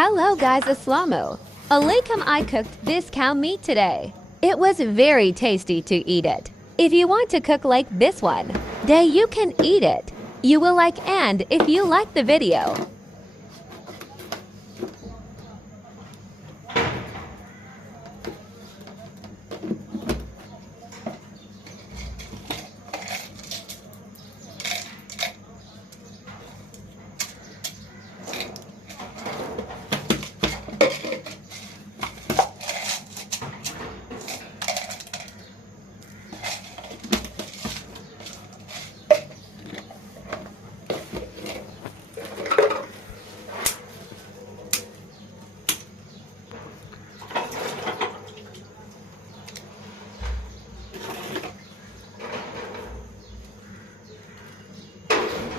Hello guys, Aslamu. Alaikum, I cooked this cow meat today. It was very tasty to eat it. If you want to cook like this one, then you can eat it. You will like and if you like the video.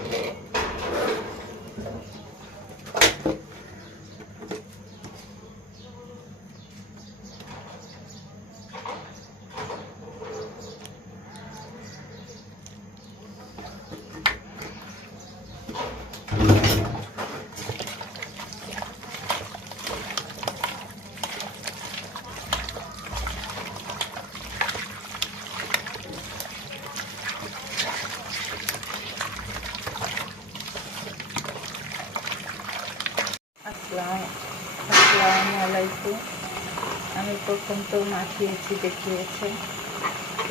Okay. আমি প্রথম তো মাখিয়েছি, দেখিয়েছে।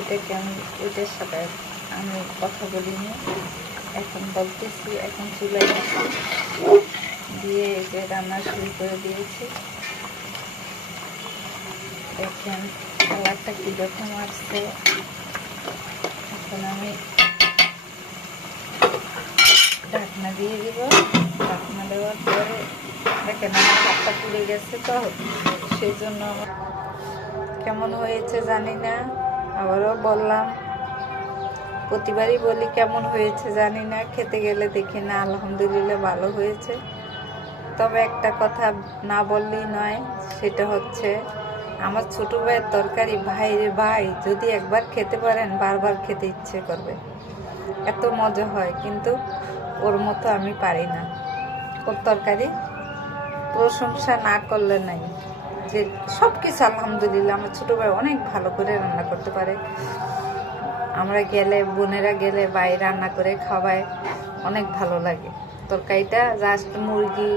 এটাকে আমি, এটার সাথে আমি কথা বলিনি। এখন বলতেছি, এখন দিচ্ছি দিয়ে যে রান্না শুরু করে দিয়েছি। দেখেন, কালারটা কীরকম আসছে। এখন আমি ঢাকনা দিয়ে দিব। ঢাকনা দেওয়ার পরে দেখেন আমার হাতটা পুড়ে গেছে তো, সেই জন্য কেমন হয়েছে জানি না, আবারও বললাম। প্রতিবারই বলি কেমন হয়েছে জানি না, খেতে গেলে দেখি না, আলহামদুলিল্লাহ ভালো হয়েছে। তবে একটা কথা না বললেই নয়, সেটা হচ্ছে আমার ছোট ভাইয়ের তরকারি, ভাই রে ভাই, যদি একবার খেতে পারেন, বারবার খেতে ইচ্ছে করবে। এত মজা হয়, কিন্তু ওর মতো আমি পারি না। ওর তরকারি প্রশংসা না করলে নাই। যে সব কিছু আলহামদুলিল্লাহ আমার ছোটো ভাই অনেক ভালো করে রান্না করতে পারে। আমরা গেলে, বোনেরা গেলে, ভাই রান্না করে খাওয়ায়, অনেক ভালো লাগে। তরকারিটা জাস্ট মুরগি